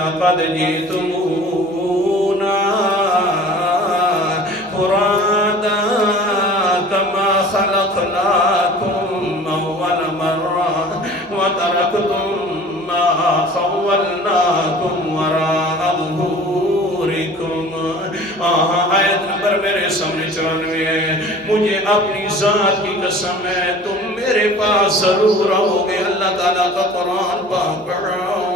لقد جئتمونا فرادا كما خلقناكم أول مرة وتركتم ما خولناكم وراء ظهوركم. آیت نمبر میرے سامنے 94 ہے. مجھے اپنی ذات کی قسم ہے تم میرے پاس ضرور آؤ گے. اللہ تعالیٰ کا قرآن پاک پڑھاؤ.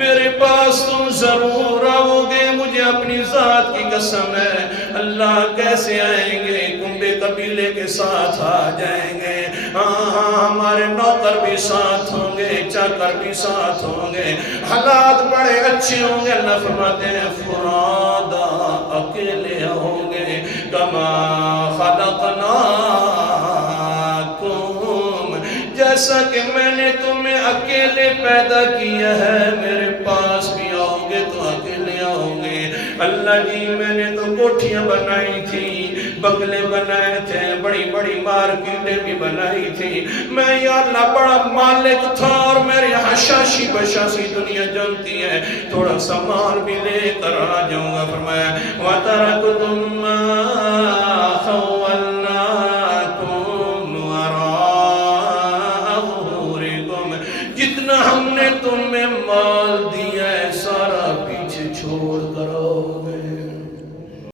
میرے پاس تم ضرور آؤ گے. مجھے اپنی ذات کی قسم ہے. اللہ کیسے آئیں گے؟ کنبے قبیلے کے ساتھ آ جائیں گے. ہمارے نوکر بھی ساتھ ہوں گے, چاکر بھی ساتھ ہوں گے. حالات بڑے اچھے ہوں گے. اللہ فرماتے ہیں فرادا, اکیلے ہوں گے. کما خلقناکم, جیسا کہ میں نے تمہیں اکیلے پیدا کیا ہے میرے پاس بھی آؤ گے تو اکیلے آؤ گے. اللہ جی میں نے تو کوٹھیاں بنائی تھی, بنگلے بنائے تھے, بڑی بڑی مارکیٹیں بھی بنائی تھی. میں یا اللہ بڑا مالک تھا اور میرے حشاشی بشاشی دنیا جانتی ہے. تھوڑا سا مال بھی لے کر آ جاؤں گا. فرمایا وَتَرَكْتُم مَّا